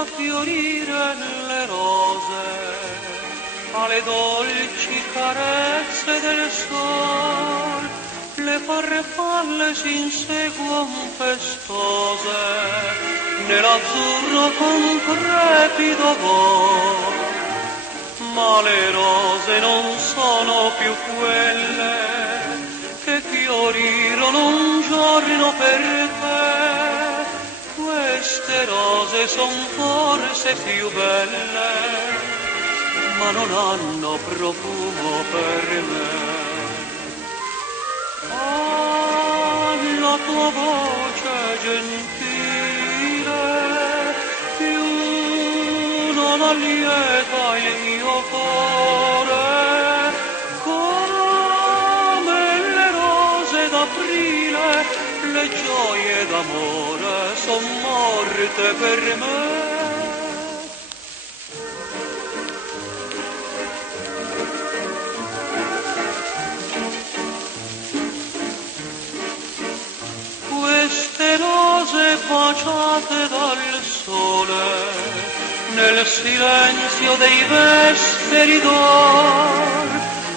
fa fiorire le rose alle dolci carezze del sol, le farfalle si inseguon festose nell'azzurro con trepido vol, ma le rose non sono più quelle che fiorirono un giorno per te. Queste rose son forse più belle, ma non hanno profumo per me. Ah, la tua voce gentile, più non allieta il mio cuore, come le rose d'aprile, le gioie d'amore son morte per me. Queste rose baciate dal sole nel silenzio dei vesperi d'or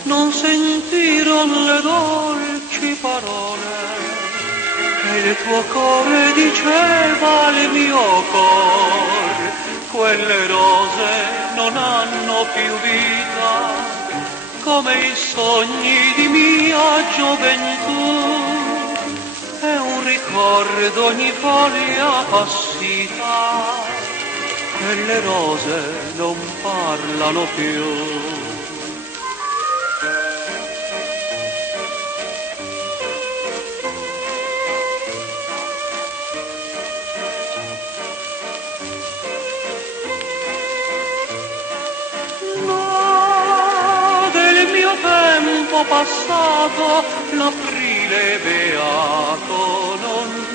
non sentiron le dolci parole che il tuo cuore diceva al mio cor. Quelle rose non hanno più vita come i sogni di mia gioventù. È un ricordo ogni foglia passita, e le rose non parlano più. No, del mio tempo passato l'aprile beato non